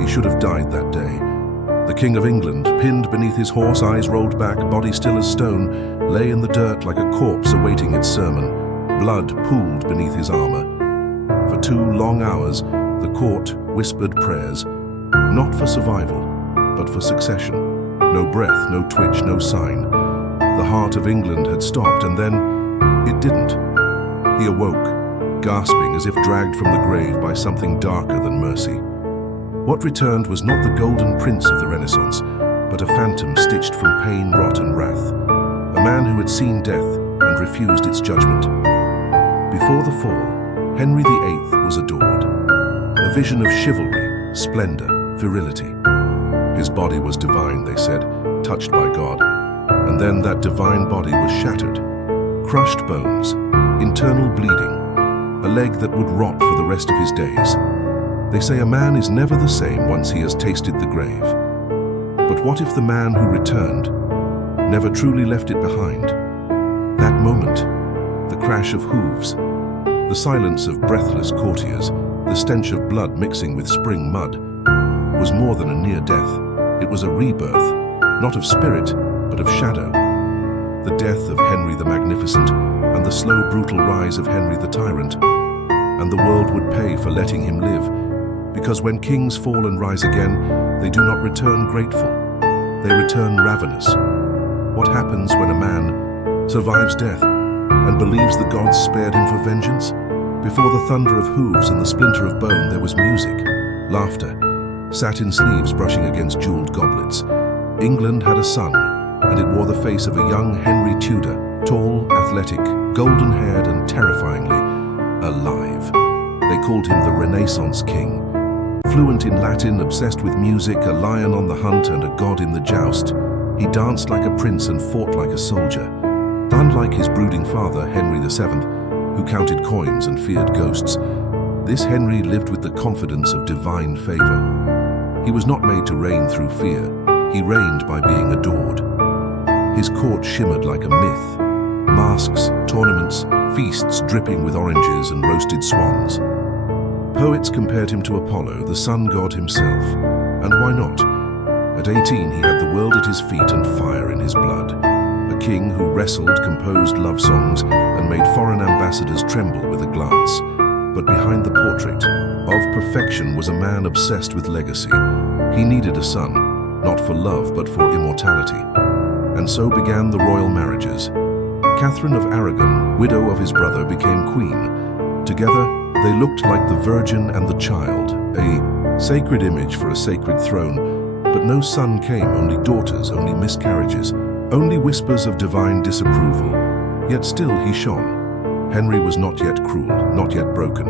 He should have died that day. The King of England, pinned beneath his horse, eyes rolled back, body still as stone, lay in the dirt like a corpse awaiting its sermon. Blood pooled beneath his armor. For 2 long hours, the court whispered prayers, not for survival, but for succession. No breath, no twitch, no sign. The heart of England had stopped, and then it didn't. He awoke, gasping as if dragged from the grave by something darker than mercy. What returned was not the golden prince of the Renaissance, but a phantom stitched from pain, rot, and wrath. A man who had seen death and refused its judgment. Before the fall, Henry VIII was adored. A vision of chivalry, splendor, virility. His body was divine, they said, touched by God. And then that divine body was shattered. Crushed bones, internal bleeding, a leg that would rot for the rest of his days. They say a man is never the same once he has tasted the grave. But what if the man who returned never truly left it behind? That moment, the crash of hooves, the silence of breathless courtiers, the stench of blood mixing with spring mud, was more than a near death. It was a rebirth, not of spirit, but of shadow. The death of Henry the Magnificent and the slow, brutal rise of Henry the Tyrant. And the world would pay for letting him live, because when kings fall and rise again, they do not return grateful. They return ravenous. What happens when a man survives death and believes the gods spared him for vengeance? Before the thunder of hooves and the splinter of bone, there was music, laughter, satin sleeves brushing against jeweled goblets. England had a son, and it wore the face of a young Henry Tudor, tall, athletic, golden-haired, and terrifyingly alive. They called him the Renaissance King. Fluent in Latin, obsessed with music, a lion on the hunt and a god in the joust, he danced like a prince and fought like a soldier. Unlike his brooding father, Henry VII, who counted coins and feared ghosts, this Henry lived with the confidence of divine favor. He was not made to reign through fear. He reigned by being adored. His court shimmered like a myth. Masks, tournaments, feasts dripping with oranges and roasted swans. Poets compared him to Apollo, the sun god himself. And why not? At 18, he had the world at his feet and fire in his blood. A king who wrestled, composed love songs, and made foreign ambassadors tremble with a glance. But behind the portrait of perfection was a man obsessed with legacy. He needed a son, not for love, but for immortality. And so began the royal marriages. Catherine of Aragon, widow of his brother, became queen. Together, they looked like the Virgin and the Child, a sacred image for a sacred throne. But no son came, only daughters, only miscarriages, only whispers of divine disapproval. Yet still he shone. Henry was not yet cruel, not yet broken.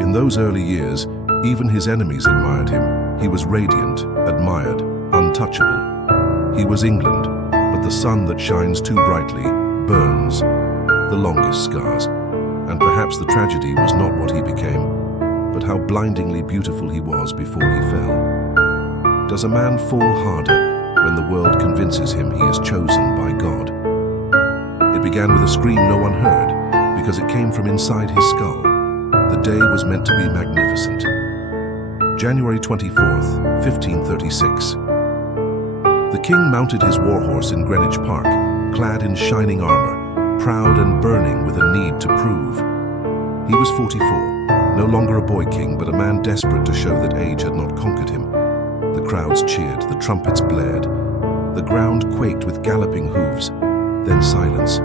In those early years, even his enemies admired him. He was radiant, admired, untouchable. He was England, but the sun that shines too brightly burns the longest scars. And perhaps the tragedy was not what he became, but how blindingly beautiful he was before he fell. Does a man fall harder when the world convinces him he is chosen by God? It began with a scream no one heard, because it came from inside his skull. The day was meant to be magnificent. January 24th, 1536. The king mounted his warhorse in Greenwich Park, clad in shining armor, proud and burning with a need to prove. He was 44, no longer a boy king, but a man desperate to show that age had not conquered him. The crowds cheered, the trumpets blared. The ground quaked with galloping hooves, then silence.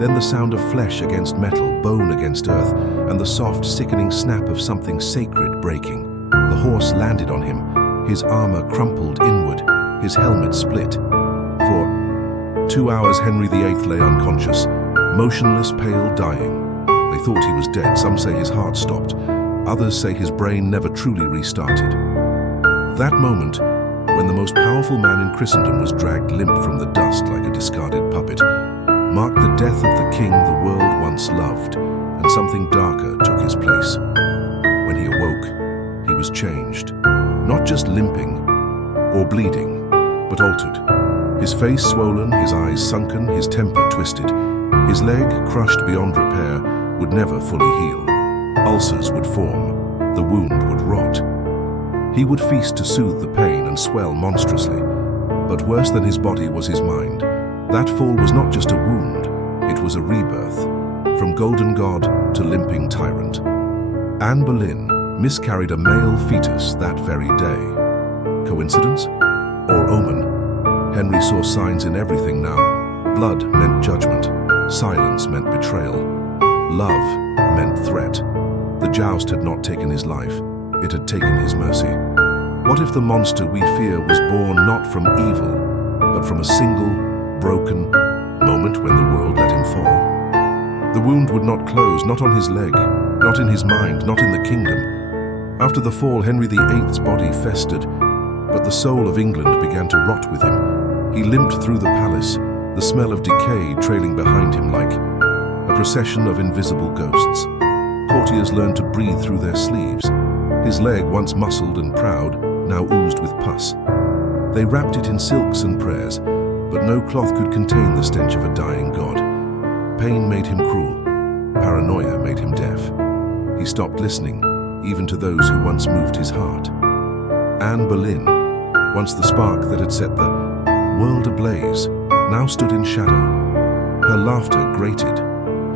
Then the sound of flesh against metal, bone against earth, and the soft, sickening snap of something sacred breaking. The horse landed on him, his armor crumpled inward, his helmet split. For 2 hours Henry VIII lay unconscious, motionless, pale, dying. They thought he was dead. Some say his heart stopped. Others say his brain never truly restarted. That moment, when the most powerful man in Christendom was dragged limp from the dust like a discarded puppet, marked the death of the king the world once loved, and something darker took his place. When he awoke, he was changed. Not just limping or bleeding, but altered. His face swollen, his eyes sunken, his temper twisted. His leg, crushed beyond repair, would never fully heal. Ulcers would form. The wound would rot. He would feast to soothe the pain and swell monstrously. But worse than his body was his mind. That fall was not just a wound, it was a rebirth. From golden god to limping tyrant. Anne Boleyn miscarried a male fetus that very day. Coincidence? Or omen? Henry saw signs in everything now. Blood meant judgment. Silence meant betrayal. Love meant threat. The Joust had not taken his life. It had taken his mercy. What if the monster we fear was born not from evil, but from a single, broken moment when the world let him fall? The wound would not close, not on his leg, not in his mind, not in the kingdom. After the fall, Henry VIII's body festered, but the soul of England began to rot with him. He limped through the palace, the smell of decay trailing behind him like a procession of invisible ghosts. Courtiers learned to breathe through their sleeves. His leg, once muscled and proud, now oozed with pus. They wrapped it in silks and prayers, but no cloth could contain the stench of a dying god. Pain made him cruel. Paranoia made him deaf. He stopped listening, even to those who once moved his heart. Anne Boleyn, once the spark that had set the world ablaze, now stood in shadow. Her laughter grated.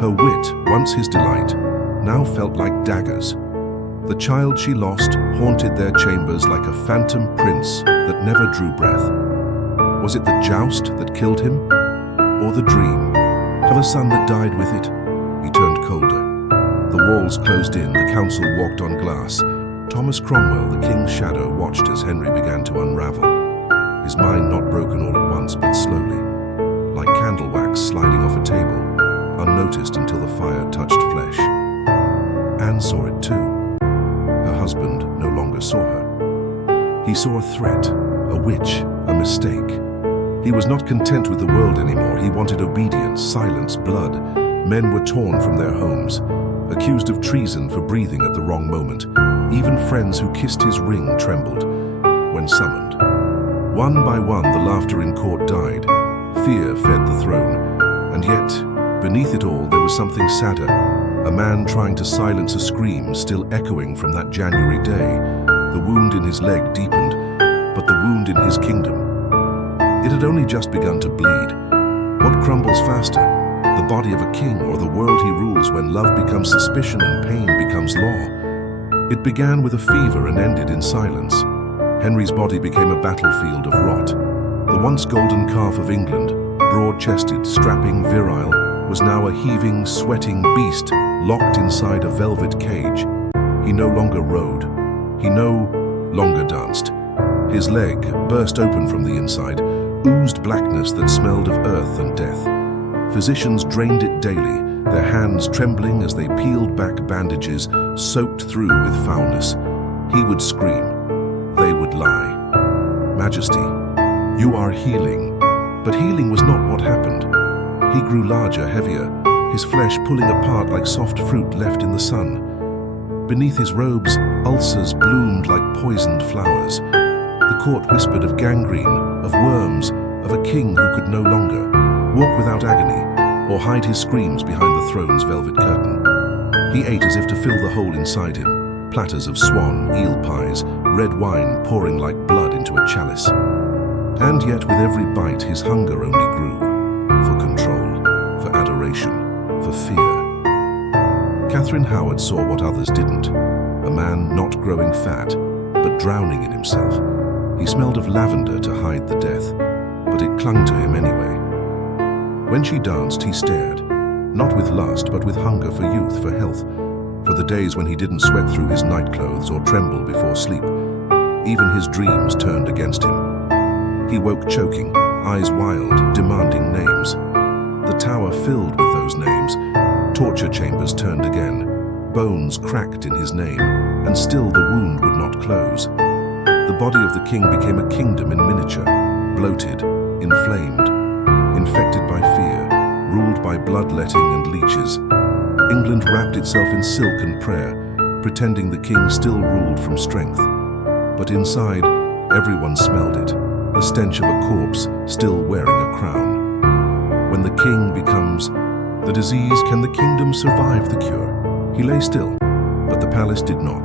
Her wit, once his delight, now felt like daggers. The child she lost haunted their chambers like a phantom prince that never drew breath. Was it the joust that killed him? Or the dream of a son that died with it? He turned colder. The walls closed in, the council walked on glass. Thomas Cromwell, the king's shadow, watched as Henry began to unravel. His mind not broken all at once, but slowly, like candle wax sliding off a table, unnoticed until the fire touched flesh. Anne saw it too. Her husband no longer saw her. He saw a threat, a witch, a mistake. He was not content with the world anymore. He wanted obedience, silence, blood. Men were torn from their homes, accused of treason for breathing at the wrong moment. Even friends who kissed his ring trembled when summoned. One by one, the laughter in court died. Fear fed the throne. And yet, beneath it all, there was something sadder. A man trying to silence a scream still echoing from that January day. The wound in his leg deepened, but the wound in his kingdom. It had only just begun to bleed. What crumbles faster, the body of a king or the world he rules when love becomes suspicion and pain becomes law? It began with a fever and ended in silence. Henry's body became a battlefield of rot. The once golden calf of England, broad-chested, strapping, virile, was now a heaving, sweating beast locked inside a velvet cage. He no longer rode. He no longer danced. His leg, burst open from the inside, oozed blackness that smelled of earth and death. Physicians drained it daily, their hands trembling as they peeled back bandages soaked through with foulness. He would scream. They would lie. Majesty, you are healing. But healing was not what happened. He grew larger, heavier, his flesh pulling apart like soft fruit left in the sun. Beneath his robes, ulcers bloomed like poisoned flowers. The court whispered of gangrene, of worms, of a king who could no longer walk without agony or hide his screams behind the throne's velvet curtain. He ate as if to fill the hole inside him, platters of swan, eel pies, red wine pouring like blood into a chalice. And yet with every bite his hunger only grew, for control, for adoration, for fear. Catherine Howard saw what others didn't, a man not growing fat, but drowning in himself. He smelled of lavender to hide the death, but it clung to him anyway. When she danced, he stared, not with lust, but with hunger for youth, for health, for the days when he didn't sweat through his nightclothes or tremble before sleep. Even his dreams turned against him. He woke choking, eyes wild, demanding names. The tower filled with those names. Torture chambers turned again. Bones cracked in his name, and still the wound would not close. The body of the king became a kingdom in miniature, bloated, inflamed, infected by fear, ruled by bloodletting and leeches. England wrapped itself in silk and prayer, pretending the king still ruled from strength. But inside, everyone smelled it, the stench of a corpse still wearing a crown. When the king becomes the disease, can the kingdom survive the cure? He lay still, but the palace did not.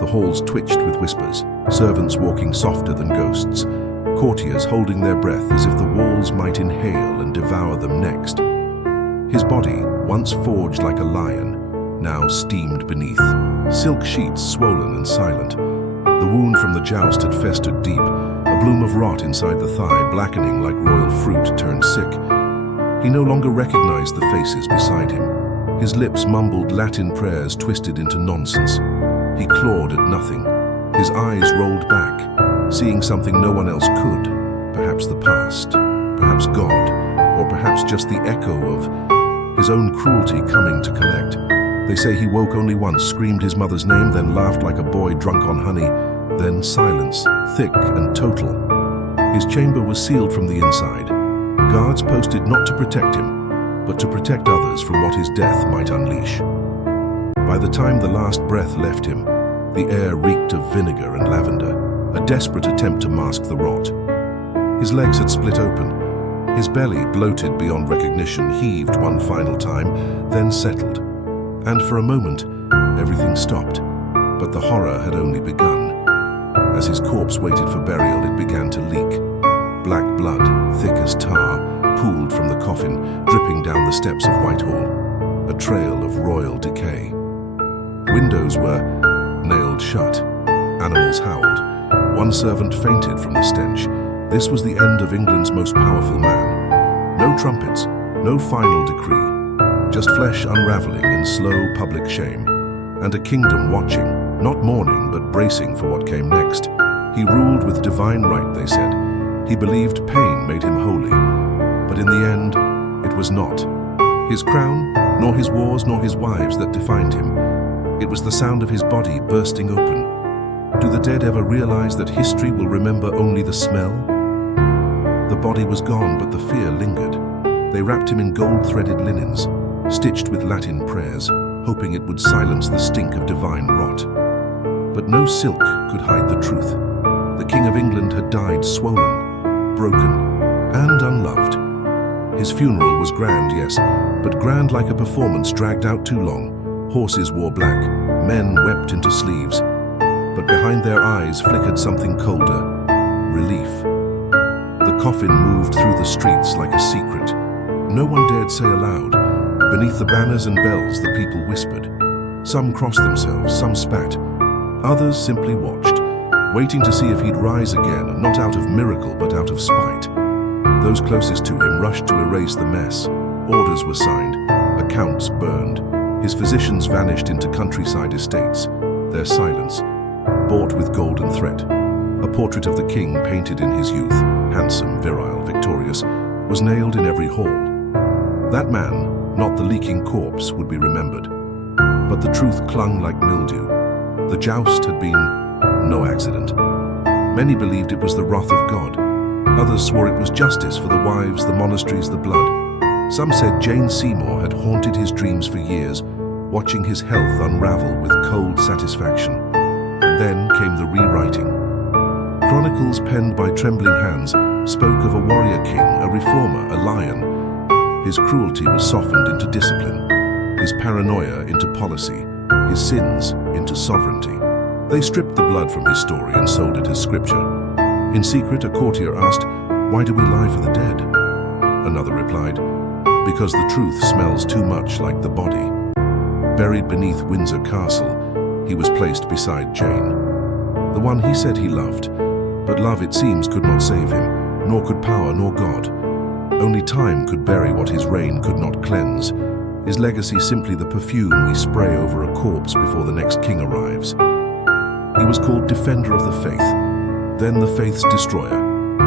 The halls twitched with whispers, servants walking softer than ghosts, courtiers holding their breath as if the walls might inhale and devour them next. His body, once forged like a lion, now steamed beneath, silk sheets swollen and silent. The wound from the joust had festered deep, a bloom of rot inside the thigh, blackening like royal fruit turned sick. He no longer recognized the faces beside him. His lips mumbled Latin prayers twisted into nonsense. He clawed at nothing. His eyes rolled back, seeing something no one else could. Perhaps the past, perhaps God, or perhaps just the echo of his own cruelty coming to collect. They say he woke only once, screamed his mother's name, then laughed like a boy drunk on honey, then silence, thick and total. His chamber was sealed from the inside. Guards posted not to protect him, but to protect others from what his death might unleash. By the time the last breath left him, the air reeked of vinegar and lavender, a desperate attempt to mask the rot. His legs had split open. His belly, bloated beyond recognition, heaved one final time, then settled. And for a moment, everything stopped. But the horror had only begun. As his corpse waited for burial, it began to leak. Black blood, thick as tar, pooled from the coffin, dripping down the steps of Whitehall, a trail of royal decay. Windows were nailed shut. Animals howled. One servant fainted from the stench. This was the end of England's most powerful man. No trumpets, no final decree, just flesh unraveling in slow public shame, and a kingdom watching, not mourning but bracing for what came next. He ruled with divine right, they said. He believed pain made him holy, but in the end, it was not. His crown, nor his wars, nor his wives that defined him. It was the sound of his body bursting open. Do the dead ever realize that history will remember only the smell? The body was gone, but the fear lingered. They wrapped him in gold-threaded linens, stitched with Latin prayers, hoping it would silence the stink of divine rot. But no silk could hide the truth. The King of England had died swollen, broken, and unloved. His funeral was grand, yes, but grand like a performance dragged out too long. Horses wore black, men wept into sleeves, but behind their eyes flickered something colder, relief. The coffin moved through the streets like a secret. No one dared say aloud. Beneath the banners and bells, the people whispered. Some crossed themselves, some spat. Others simply watched, waiting to see if he'd rise again, not out of miracle, but out of spite. Those closest to him rushed to erase the mess. Orders were signed, accounts burned. His physicians vanished into countryside estates, their silence, bought with golden thread. A portrait of the king painted in his youth, handsome, virile, victorious, was nailed in every hall. That man, not the leaking corpse, would be remembered. But the truth clung like mildew. The joust had been no accident. Many believed it was the wrath of God. Others swore it was justice for the wives, the monasteries, the blood. Some said Jane Seymour had haunted his dreams for years, watching his health unravel with cold satisfaction. And then came the rewriting. Chronicles penned by trembling hands spoke of a warrior king, a reformer, a lion. His cruelty was softened into discipline, his paranoia into policy, his sins into sovereignty. They stripped the blood from his story and sold it as scripture. In secret, a courtier asked, "Why do we lie for the dead?" Another replied, "Because the truth smells too much like the body." Buried beneath Windsor Castle, he was placed beside Jane, the one he said he loved. But love, it seems, could not save him, nor could power nor God. Only time could bury what his reign could not cleanse. His legacy simply the perfume we spray over a corpse before the next king arrives. He was called Defender of the Faith, then the Faith's Destroyer,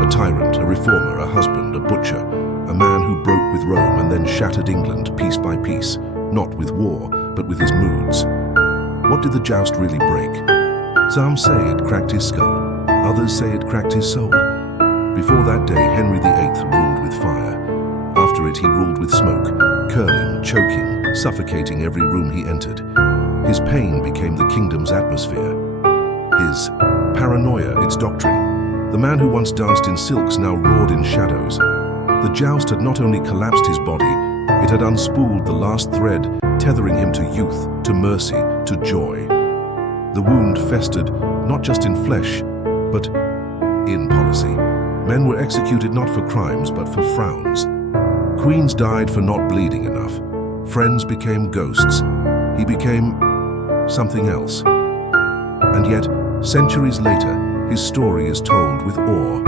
a tyrant, a reformer, a husband, a butcher, a man who broke with Rome and then shattered England piece by piece, not with war, but with his moods. What did the joust really break? Some say it cracked his skull, others say it cracked his soul. Before that day, Henry VIII ruled with fire. After it, he ruled with smoke, curling, choking, suffocating every room he entered. His pain became the kingdom's atmosphere. His paranoia, its doctrine. The man who once danced in silks now roared in shadows. The joust had not only collapsed his body, it had unspooled the last thread, tethering him to youth, to mercy, to joy. The wound festered not just in flesh, But in policy, men were executed not for crimes but for frowns. Queens died for not bleeding enough. Friends became ghosts. He became something else. And yet, centuries later, his story is told with awe.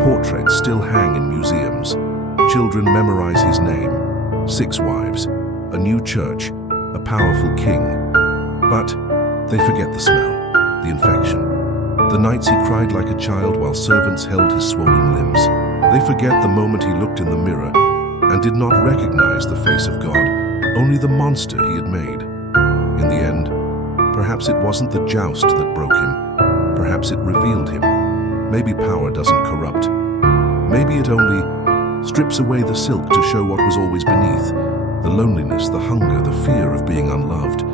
Portraits still hang in museums. Children memorize his name. 6 wives, a new church, a powerful king. But they forget the smell, the infection. The nights he cried like a child while servants held his swollen limbs. They forget the moment he looked in the mirror and did not recognize the face of God, only the monster he had made. In the end, perhaps it wasn't the joust that broke him. Perhaps it revealed him. Maybe power doesn't corrupt. Maybe it only strips away the silk to show what was always beneath. The loneliness, the hunger, the fear of being unloved.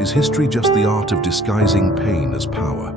Is history just the art of disguising pain as power?